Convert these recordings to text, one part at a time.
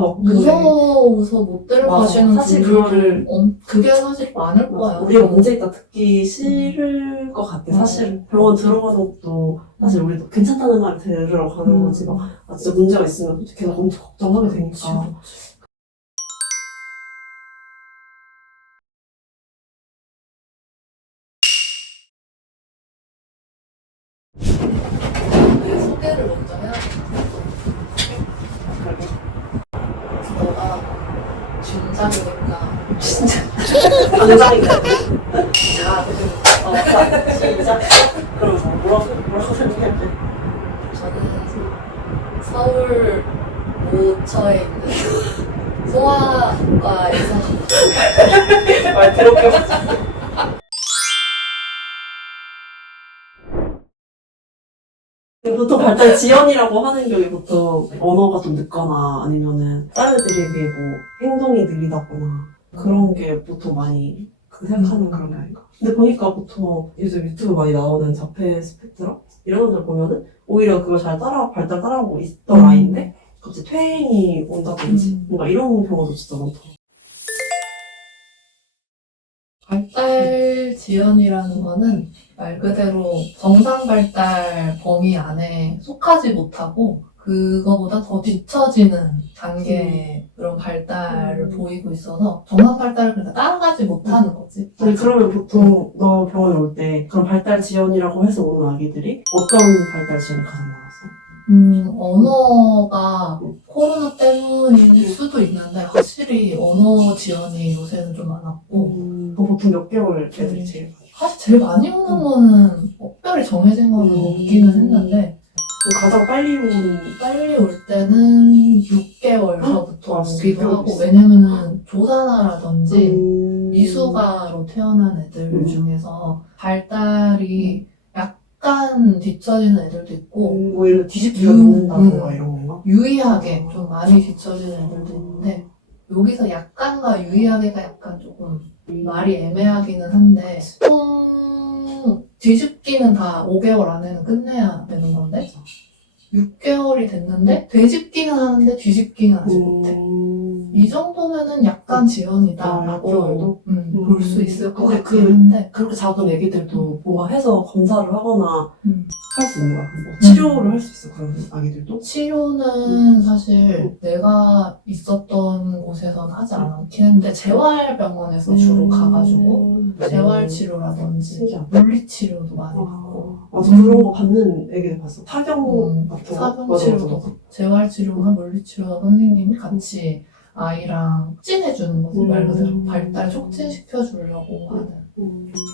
무서워서 못 데려가시는 사실 분들 그거를 그게 사실 많을 거야. 우리가 문제 있다 듣기 싫을 것 같아. 사실 병원 들어가는 것도 사실 우리도 괜찮다는 말을 들으러 가는 거지. 막 진짜 문제가 있으면 계속 엄청 걱정하게 되니까. 내 소개를 먼저 해야 돼. 너가 준장이니까 진짜 당장이다. 자, 시작. 그럼 뭐라고 생각해? 저는 서울 모처에 있는 소아과 의사입니다. 말 들어볼게. 보통 발달 지연이라고 하는 게 보통 언어가 좀 늦거나 아니면은 다른 애들에 비해 뭐 행동이 느리다거나 그런 게 보통 많이 생각하는 그런 게 아닌가. 근데 보니까 보통 요즘 유튜브 많이 나오는 자폐 스펙트럼 이런 분들 보면은 오히려 그걸 잘 발달 따라하고 있던 아이인데 갑자기 퇴행이 온다든지 뭔가 이런 경우도 진짜 많다. 발달 지연이라는 거는 말 그대로 정상 발달 범위 안에 속하지 못하고 그거보다 더 뒤처지는 단계의 그런 발달을 보이고 있어서 정상 발달을 그러니까 따라가지 못하는 거지. 아니 그러면 보통 너 병원에 올 때 그런 발달 지연이라고 해서 오는 아기들이 어떤 발달 지연이 가장 많았어? 언어가 코로나 때문일 수도 있는데 확실히 언어 지연이 요새는 좀 많았고 보통 몇 개월 애들이 제일 많아? 사실 제일 많이 오는 거는 특별히 정해진 거는 없기는 했는데 가장 빨리 온 빨리 올 때는 6개월서부터 아, 오기도 진짜? 하고 왜냐면은 조산아라든지 미숙아로 미숙아로 태어난 애들 중에서 발달이 약간 뒤처지는 애들도 있고 오히려 뒤집기가 늦는다던가 이런 건가? 유의하게 좀 많이 뒤처지는 애들도 있는데 여기서 약간과 유의하게가 약간 조금 말이 애매하기는 한데 뒤집기는 다 5개월 안에는 끝내야 되는 건데 6개월이 됐는데 되짚기는 하는데 뒤집기는 아직 못해. 이 정도면은 약간 지연이다라고 볼 수 있을 것 근데 같긴 한데 그렇게 작은 애기들도 뭔가 해서 검사를 하거나 할 수 있는 거야? 뭐 치료를 할 수 있어 그런 아기들도? 치료는 사실 내가 있었던 곳에서는 하지 않았긴 했는데 재활병원에서 주로 가가지고 재활치료라든지 신기하다. 물리치료도 많이 받고 맞아 그런 거 받는 애기들 봤어. 타경 같은 거. 사경치료도 맞아. 재활치료나 물리치료 선생님이 같이 아이랑 촉진해주는 거지 말 그대로 발달 촉진시켜주려고 하는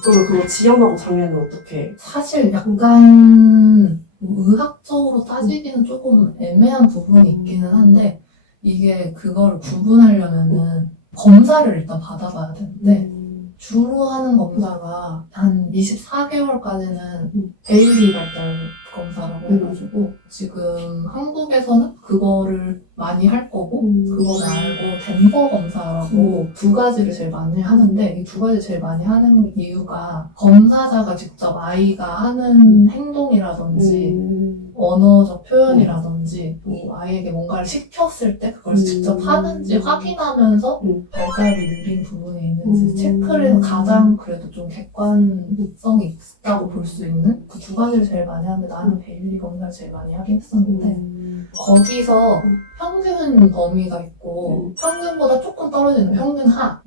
그러면 그거 지연하고 장애는 어떻게? 사실 약간 의학적으로 따지기는 조금 애매한 부분이 있기는 한데 이게 그걸 구분하려면은 검사를 일단 받아봐야 되는데 주로 하는 검사가 한 24개월까지는 베일리 발달 검사라고 해가지고 지금 한국에서는 그거를 많이 할 거고 그거 말고 덴버 검사라고 두 가지를 제일 많이 하는데 이 두 가지 제일 많이 하는 이유가 검사자가 직접 아이가 하는 행동이라든지 언어적 표현이라든지 또 아이에게 뭔가를 시켰을 때 그걸 직접 하는지 확인하면서 발달이 느린 부분이 있는지 체크를 해서 가장 그래도 좀 객관성이 있다고 볼 수 있는 그 두 가지를 제일 많이 하는데 나는 베일리 검사를 제일 많이 하긴 했었는데 거기서 평균 범위가 있고 평균보다 조금 떨어지는 평균 하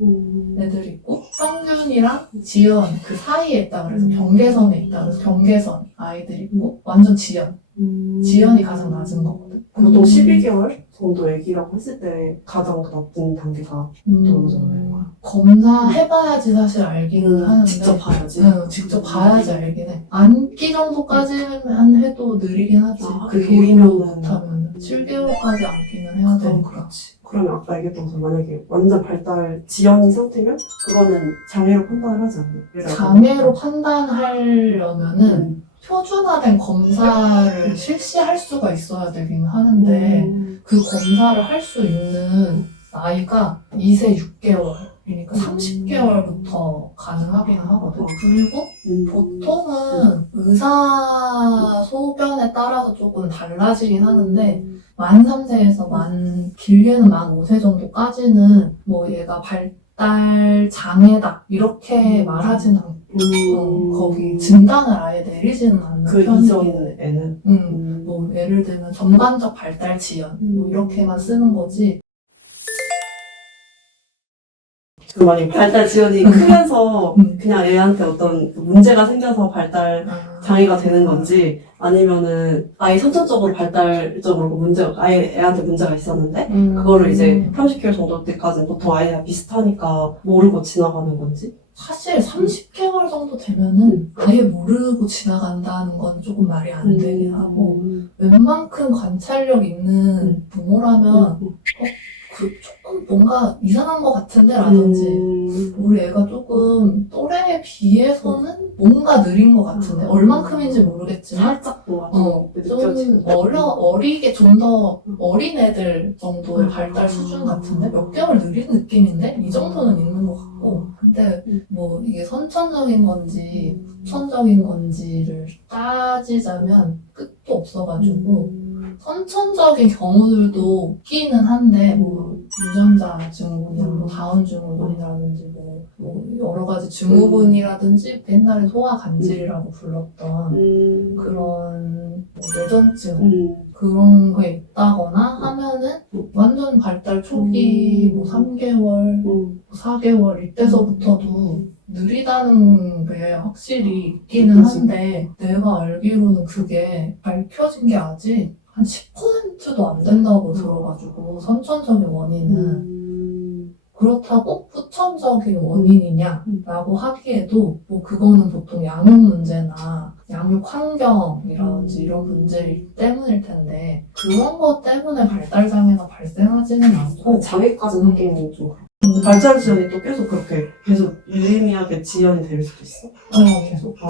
애들이 있고 평균이랑 지연 그 사이에 있다 그래서 경계선에 있다 그래서 경계선 아이들이 있고 완전 지연이 가장 낮은 거거든. 보통 12개월 정도 애기라고 했을 때 가장 낮은 단계가 어느 정도 되는 거야? 검사해봐야지 사실 알기는 하는데 직접 봐야지? 직접 봐야지 알긴 해. 안기 정도까지만 해도 느리긴 하지. 그 보이면은 못하면 7개월까지 안기는 해야 되니까. 그렇지. 그러면 아까 얘기했던 것처럼 만약에 완전 발달 지연 상태면 그거는 장애로 판단을 하지 않나? 장애로 판단하려면은 표준화된 검사를 실시할 수가 있어야 되긴 하는데 그 검사를 할 수 있는 나이가 2세 6개월 그러니까 30개월부터 가능하긴 하거든. 그리고 보통은 의사 소견에 따라서 조금 달라지긴 하는데 만 3세에서 길게는 만 5세 정도까지는 뭐 얘가 발달 장애다 이렇게 말하진 않고 거기 진단을 아예 내리지는 않는 그 이전에는 뭐 예를 들면 전반적 발달 지연 뭐 이렇게만 쓰는 거지. 그 만약 발달 지연이 크면서 그냥 애한테 어떤 문제가 생겨서 발달 장애가 되는 건지 아니면은 아예 선천적으로 발달적으로 아예 애한테 문제가 있었는데 그거를 이제 30개월 정도 때까지는 보통 아이가 비슷하니까 모르고 지나가는 건지. 사실 30개월 정도 되면은 아예 모르고 지나간다는 건 조금 말이 안 되긴 하고 웬만큼 관찰력 있는 부모라면 조금 뭔가 이상한 것 같은데 라든지 우리 애가 조금 또래에 비해서는 뭔가 느린 것 같은데 얼만큼인지 모르겠지만 살짝 또 좀 어리게 좀 더 어린 애들 정도의 발달 수준 같은데 몇 개월 느린 느낌인데 이 정도는 있는 것 같고 근데 뭐 이게 선천적인 건지 후천적인 건지를 따지자면 끝도 없어가지고 선천적인 경우들도 있기는 한데 뭐 유전자 증후군, 뭐 다운 증후군이라든지 뭐 여러 가지 증후군이라든지 옛날에 소아 간질이라고 불렀던 그런 뭐 뇌전증 그런 게 있다거나 하면은 완전 발달 초기 뭐 3개월, 4개월 이때서부터도 느리다는 게 확실히 있기는 한데 내가 알기로는 그게 밝혀진 게 아직 한 10%도 안 된다고 들어가지고 선천적인 원인은 그렇다고 후천적인 원인이냐라고 하기에도 뭐 그거는 보통 양육 문제나 양육 환경이라든지 이런 문제 때문일 텐데 그런 것 때문에 발달 장애가 발생하지는 않고 장애까지 하기에는 좀 발달 지연이 또 계속 유의미하게 지연이 될 수도 있어?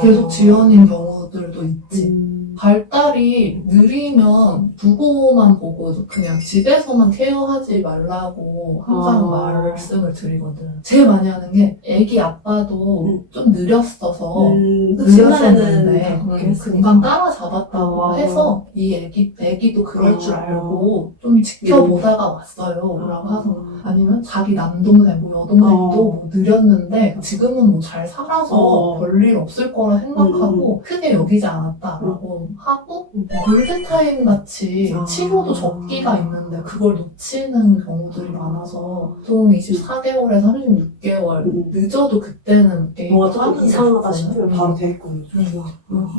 계속 지연인 경우들도 있지. 발달이 느리면 두고만 보고 그냥 집에서만 케어하지 말라고 항상 말씀을 드리거든. 제일 많이 하는 게 애기 아빠도 좀 느렸어서 느렸었는데 금방 따라잡았다고 해서 이 애기도 그럴 줄 알고 좀 지켜보다가 왔어요 라고 하서 아니면 자기 남동생, 뭐 여동생도 뭐 느렸는데 지금은 뭐 잘 살아서 별일 없을 거라 생각하고 크게 여기지 않았다라고 하고 골든타임 같이 치료도 적기가 있는데 그걸 놓치는 경우들이 많아서 보통 24개월에서 36개월 늦어도 그때는 뭔가 좀 이상하다 싶으면 바로 데리고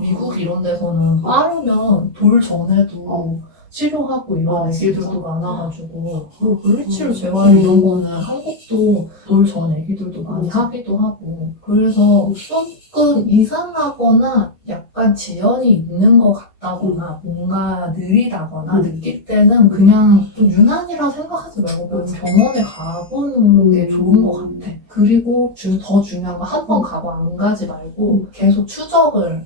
미국 이런 데서는 빠르면 돌 전에도 치료하고 이런 애기들도 많아가지고 뭐 물리치료 재활 이런 거는 한국도 돌 전 애기들도 많이 하기도 하고 그래서 조금 이상하거나 약간 지연이 있는 것 같다거나 뭔가 느리다거나 느낄 때는 그냥 좀 유난이라 생각하지 말고 병원에 가보는 게 좋은 것 같아. 그리고 더 중요한 건 한 번 가고 안 가지 말고 계속 추적을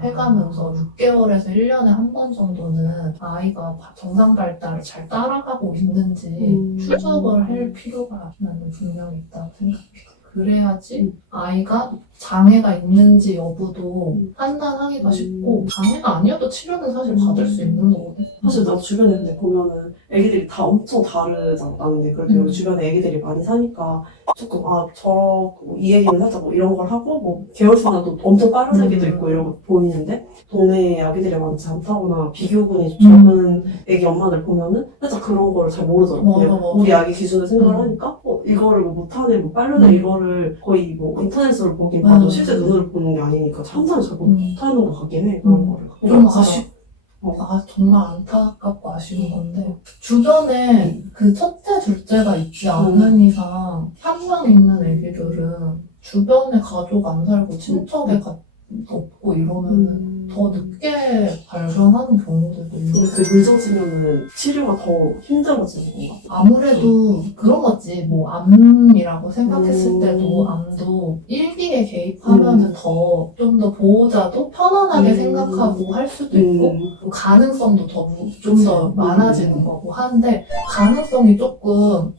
해가면서 6개월에서 1년에 한 번 정도는 아이가 정상 발달을 잘 따라가고 있는지 추적을 할 필요가 나는 분명히 있다고 생각해. 그래야지 아이가 장애가 있는지 여부도 판단하기가 쉽고 장애가 아니어도 치료는 사실 받을 수 있는 거거든. 사실 나 주변에 근데 보면은 애기들이 다 엄청 다르잖아. 나는 그래도 여기 주변에 애기들이 많이 사니까 조금 이 애기는 살짝 뭐 이런 걸 하고 뭐 계열사나도 엄청 빠른 애기도 있고 이런 거 보이는데 동네에 아기들이 많지 않다거나 비교군이 적은 애기 엄마들 보면은 살짝 그런 거를 잘 모르더라고. 그냥 우리 아기 기준을 생각을 하니까 이거를 뭐 못하네, 뭐 빠르네 이거를 거의 뭐 인터넷으로 보긴 봐도 실제 눈으로 보는 게 아니니까 항상 잘 못하는 것 같긴 해. 그런 거를. 좀 정말 안타깝고 아쉬운 건데 주변에 그 첫째, 둘째가 있지 않은 이상 한 명 있는 애기들은 주변에 가족 안 살고 친척에 없고 이러면은 더 늦게 발견하는 경우들도 있고 근데 그 늦어지면은 치료가 더 힘들어지는 건가? 아무래도 그런 거지. 뭐 암이라고 생각했을 때도 암도 일기에 개입하면은 좀 더 보호자도 편안하게 생각하고 할 수도 있고 가능성도 좀 더 많아지는 거고 하는데 가능성이 조금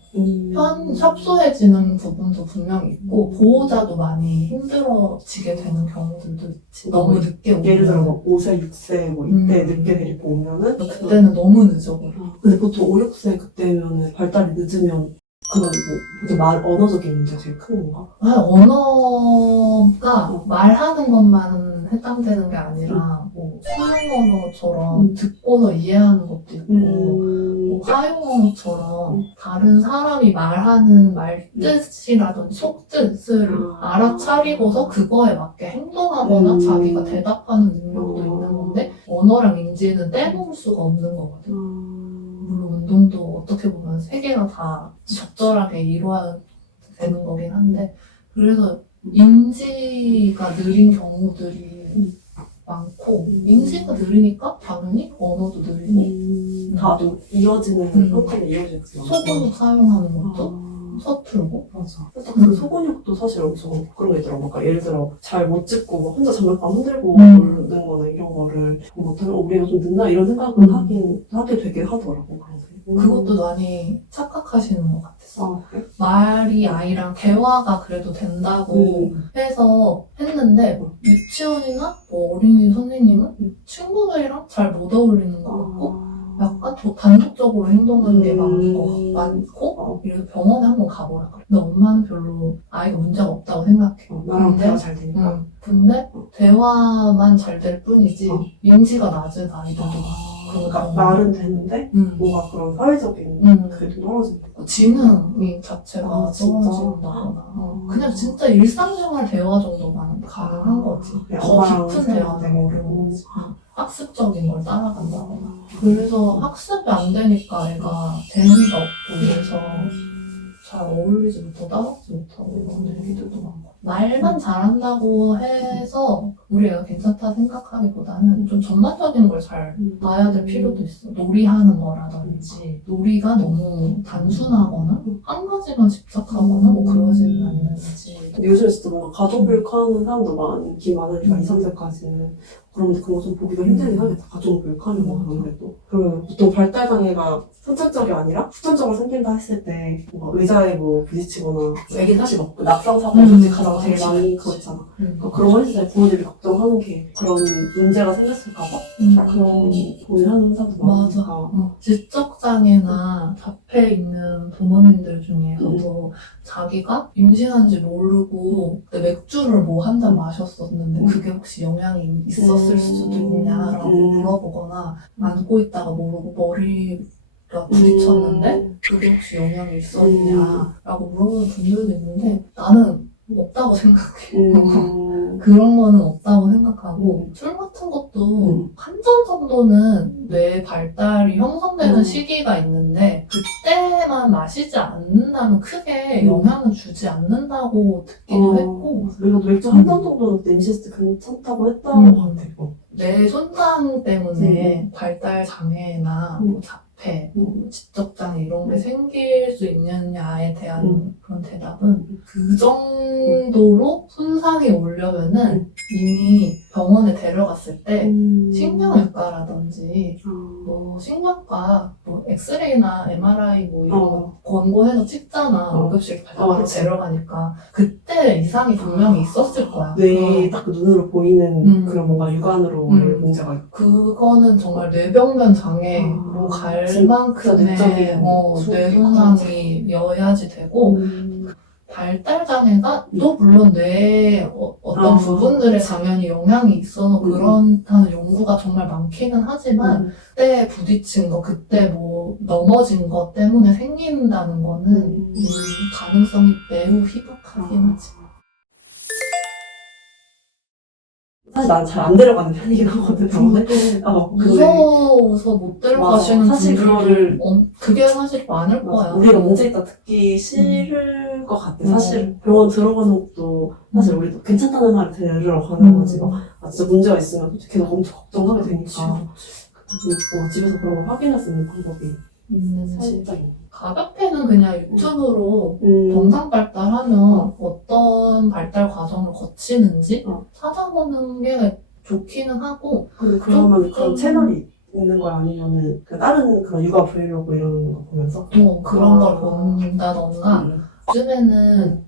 협소해지는 부분도 분명히 있고 보호자도 많이 힘들어지게 되는 경우들도 있지. 너무 늦게 오면. 예를 들어 막 5세, 6세 뭐 이때 음. 늦게 데리고 오면은 그때는 너무 늦어버려. 근데 보통 5, 6세 그때면은 발달이 늦으면 그건 뭐 보통 언어적인 문제가 제일 큰 건가? 언어가 말하는 것만 해당되는 게 아니라 뭐 수용 언어처럼 듣고서 이해하는 것도 있고 뭐 사용 언어처럼 다른 사람이 말하는 말뜻이라든지 속뜻을 알아차리고서 그거에 맞게 행동하거나 자기가 대답하는 능력도 있는 건데 언어랑 인지는 떼놓을 수가 없는 거거든. 물론 운동도 어떻게 보면 세 개가 다 적절하게 이루어야 되는 거긴 한데 그래서 인지가 느린 경우들이 많고 인지가 느리니까 당연히 언어도 느리고 다 좀 이어지는 한칸에 이어지는 소근육 사용하는 것도 서툴고 맞아. 그 소근육도 사실 엄청 그런 게 있더라고. 그러니까 예를 들어 잘 못 짚고 막 혼자 장난감 흔들고 놀는 거나 이런 거를 못하면 우리가 좀 늦나 이런 생각을 하게 되긴 하더라고. 그것도 많이 착각하시는 것 같았어. 아, 그래? 말이 아이랑 대화가 그래도 된다고 해서 했는데 유치원이나 뭐 어린이 선생님은 친구들이랑 잘 못 어울리는 것 같고 약간 단독적으로 행동하는 게 많고 그래서 병원에 한번 가보라 그래. 근데 엄마는 별로 아이가 문제가 없다고 생각해. 나랑 대화 잘 되니까. 근데 대화만 잘 될 뿐이지 인지가 낮은 아이들도 많아. 그러니까 말은 되는데 뭔가 그런 사회적인 그게 좀 떨어진다. 지능이 자체가 진짜? 떨어진다거나 그냥 진짜 일상생활 대화 정도만 가능한 거지. 더 깊은 대화는 어려운 거지. 학습적인 걸 따라간다거나. 그래서 학습이 안 되니까 애가 재미가 없고 이래서 잘 어울리지 못하고 따라가지 못하고 이런 얘기들도 많고. 말만 잘한다고 해서 우리 애가 괜찮다 생각하기보다는 좀 전반적인 걸 잘 봐야 될 필요도 있어. 놀이하는 거라든지 놀이가 너무 단순하거나 한 가지만 집착하거나 뭐 그러지는 않는지. 근데 요즘 진짜 뭔가 가족교육하는 사람도 많으니까 2, 3세까지는 그런데 그런 거 좀 보기가 힘들긴 하겠다. 가족교육하는 거 아무래도. 그러면 보통 발달장애가 선천적이 아니라 후천적으로 생긴다 했을 때 뭔가 의자에 뭐 부딪히거나 애기 사실 막 낙상사고 솔직히 가장 제일 많이 그거 있잖아. 그러니까 그런 거 했을 때 부모들이 걱정하는 게 그런 문제가 생겼을까 봐 그런 고민하는 사람도 많으니까. 지적장애나 자폐 있는 부모님들 중에서도 자기가 임신한지 모르고 그때 맥주를 뭐 한 잔 마셨었는데 그게 혹시 영향이 있었을 수도 있냐라고 물어보거나 안고 있다가 모르고 머리가 부딪혔는데 그게 혹시 영향이 있었냐라고 물어보는 분들도 있는데 나는 없다고 생각해. 그런 거는 없다고 생각하고 술 같은 것도 한 잔 정도는 뇌 발달이 형성되는 시기가 있는데 그때만 마시지 않는다면 크게 영향을 주지 않는다고 듣기도 했고 그리고 맥주 한 잔 정도는 임신했을 때 괜찮다고 했다는 것 같아. 뇌 손상 때문에 발달 장애나 뭐 자폐, 지적장애 이런 게 생길 수 있느냐에 대한 그런 대답은 그 정도로 손상이 오려면은 이미 병원에 데려갔을 때 신경외과라든지 뭐 신경과 뭐 엑스레이나 MRI 뭐 이런 거 권고해서 찍잖아. 응급실 바로 데려가니까 그때 이상이 분명히 있었을 거야. 뇌에 딱 그 눈으로 보이는 그런 뭔가 육안으로 문제가 있고. 그거는 정말 뇌병변 장애로 갈 만큼의 뇌 손상이 여야지 되고 발달 장애가 또 물론 뇌의 어떤 부분들에 당연히 영향이 있어서 그렇다는 연구가 정말 많기는 하지만 그때 부딪힌 거, 그때 뭐 넘어진 것 때문에 생긴다는 거는 가능성이 매우 희박하긴 하지. 사실 난 잘 안 데려가는 편이긴 하거든. 무서워서 못 데려가시는 사실 분들 그게 사실 많을 거야. 우리가 문제 있다 듣기 싫을 것 같아. 사실 병원 들어가는 것도 사실 우리도 괜찮다는 말을 들으러 가는 거지. 진짜 문제가 있으면 계속 엄청 걱정하게 되니까. 집에서 그런 걸 확인할 수 있는 방법이 있는지. 가볍게는 그냥 유튜브로 정상 발달하면 어떤 발달 과정을 거치는지 찾아보는 게 좋기는 하고. 근데 그러면 그런 채널이 있는 거야? 아니면은 그 다른 그런 육아 브이로그 이런 거 보면서? 그런 걸 본다던가 요즘에는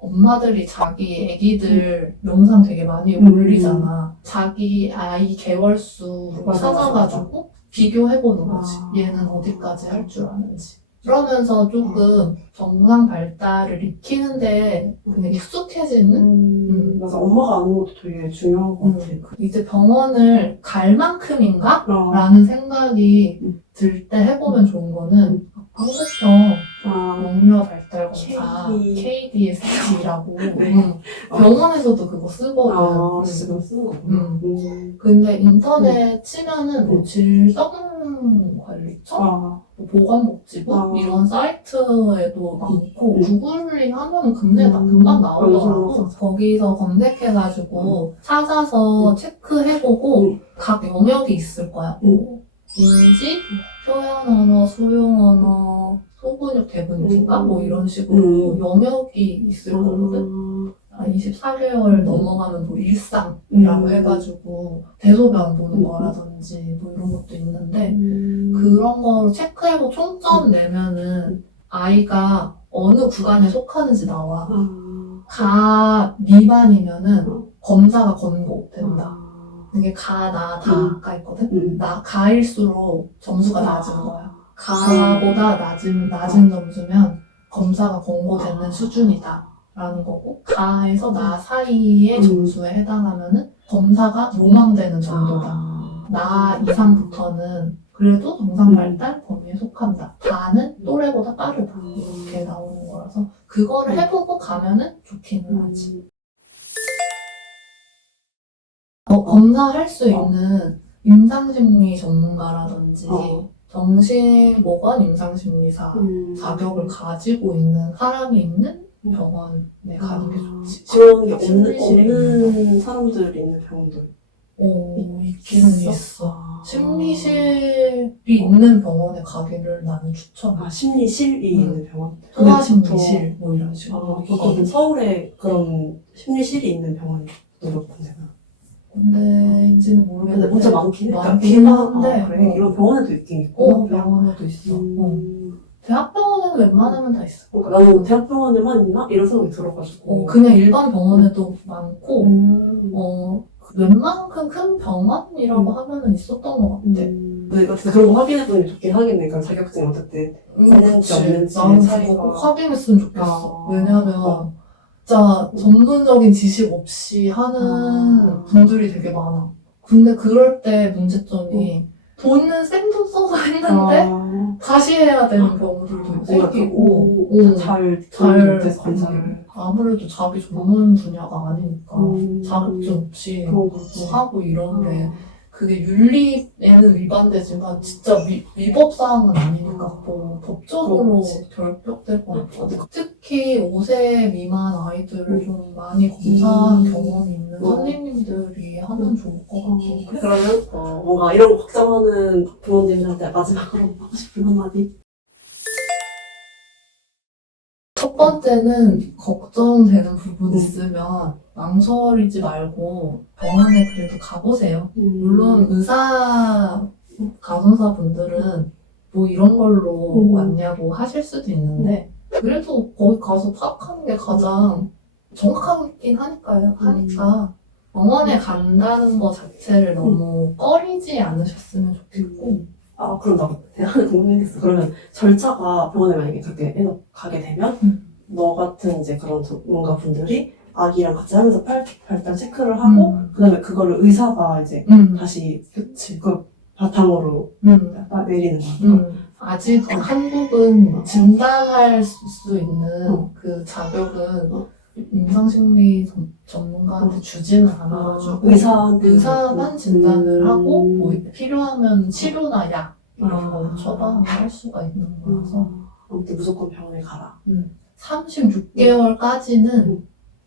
엄마들이 자기 애기들 영상 되게 많이 올리잖아. 자기 아이 개월수로 맞아, 찾아가지고 비교해보는 거지. 아. 얘는 어디까지 할 줄 아는지. 그러면서 조금 정상 발달을 익히는데 그냥 익숙해지는? 맞아. 엄마가 아는 것도 되게 중요한 것 같아. 이제 병원을 갈 만큼인가? 어. 라는 생각이 음. 들 때 해보면 좋은 거는 한국병 아, 영유아 발달 검사 KD. KDST라고 네. 병원에서도 그거 쓰거든. 아, 진짜 그거 쓰는 거구나. 근데 인터넷 치면은 뭐 질병관리청, 아, 뭐 보건복지부 아. 이런 사이트에도 많고 음. 구글링 하면 금방 나오더라고. 맞아. 거기서 검색해가지고 찾아서 체크해보고 각 영역이 있을 거야. 뭐 인지, 표현 언어, 수용 언어, 소근육 대분인가? 뭐 이런 식으로 영역이 있을 거거든. 24개월 넘어가면 뭐 일상이라고 해가지고 대소변 보는 거라든지 뭐 이런 것도 있는데 그런 거로 체크해보고 총점 내면은 아이가 어느 구간에 속하는지 나와. 가 미만이면은 검사가 권고된다. 이게 가, 나, 다가 있거든? 가일수록 점수가 낮은 거야. 가보다 낮은 점수면 검사가 권고되는 수준이다. 라는 거고, 가에서 나 사이의 점수에 해당하면은 검사가 요망되는 정도다. 나 이상부터는 그래도 정상 발달 범위에 속한다. 다는 또래보다 빠르다. 이렇게 나오는 거라서 그거를 해보고 가면은 좋기는 하지. 검사할 수 있는 임상심리 전문가라든지 정신보건 임상심리사 자격을 가지고 있는 사람이 있는 병원에 가는 게 좋지. 그런 게 심리실이 없는 사람들이 있는 병원도 있기는 있어. 심리실이 있는 병원에 가기를 나는 추천해. 아, 심리실이 있는 병원? 소아심리실 뭐 이런 식으로. 보통 서울에 그런 심리실이 있는 병원이 몇 군데나? 군대인지는 모르겠는데 진짜 많긴 해. 많긴 한데 그래. 이런 병원에도 있긴 있고. 병원에도 있어. 대학병원에는 웬만하면 다 있어. 나는 대학병원에만 있나? 이런 생각이 들어가지고. 그냥 일반 병원에도 많고 웬만큼 큰 병원이라고 하면은 있었던 것 같아. 내가 진짜 그런 거 확인해보는 게 좋긴 하겠네. 그러니까 자격증 어쨌든 있는지 없는지 나는 차이가. 그거 꼭 확인했으면 좋겠어. 왜냐면 진짜 전문적인 지식 없이 하는 분들이 되게 많아. 근데 그럴 때 문제점이 돈은 생돈 써서 했는데 다시 해야 되는 경우들도 생기고 잘 못해서 검사를. 아무래도 자기 전문 분야가 아니니까 자격증 없이 뭐 하고 이런 게 그게 윤리에는 위반되지만 진짜 위법 사항은 아니니까 뭐 법적으로 결격될 것 같아. 특히 5세 미만 아이들을 좀 많이 검사한 경험이 있는 선생님들이 하면 좋을 것 같고. 그러면 뭔가 이런 거 걱정하는 부모님들한테 마지막으로 하고 싶은 한마디? 첫 번째는 걱정되는 부분 있으면 망설이지 말고 병원에 그래도 가보세요. 물론 의사, 간호사 분들은 뭐 이런 걸로 왔냐고 하실 수도 있는데 그래도 거기 가서 파악하는 게 가장 정확하긴 하니까 병원에 간다는 거 자체를 너무 꺼리지 않으셨으면 좋겠고. 그럼 나 하나 궁금했어. 그러면 절차가 병원에 만약에 그렇게 해서 가게 되면 너 같은 이제 그런 전문가 분들이 아기랑 같이 하면서 발달 체크를 하고 그다음에 그거를 의사가 이제 다시 그치. 그 바탕으로 내리는 거야. 아직 한국은 진단할 수 있는 그 자격은 임상심리 전문가한테 주지는 않아가지고 의사만 진단을 하고 뭐 필요하면 치료나 약 이런 걸 처방할 수가 있는 거라서 아무튼 무조건 병원에 가라. 36개월까지는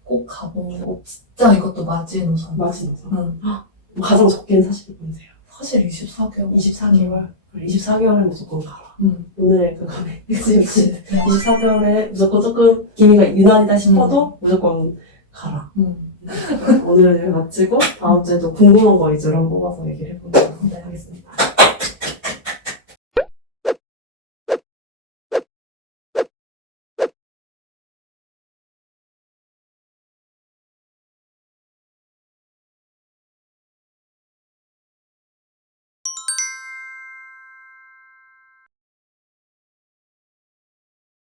꼭 가보고 진짜 이것도 마지노선. 가장 적게는 사실 언제야? 사실 24개월. 24개월? 24개월에 무조건 가라. 오늘의 그 감에. 그치. 24개월에 무조건 조금 기미가 유난이다 싶어도 무조건 가라. 오늘은 여기 마치고 다음 주에 또 궁금한 거 위주로 뽑아서 얘기를 해보도록 하겠습니다.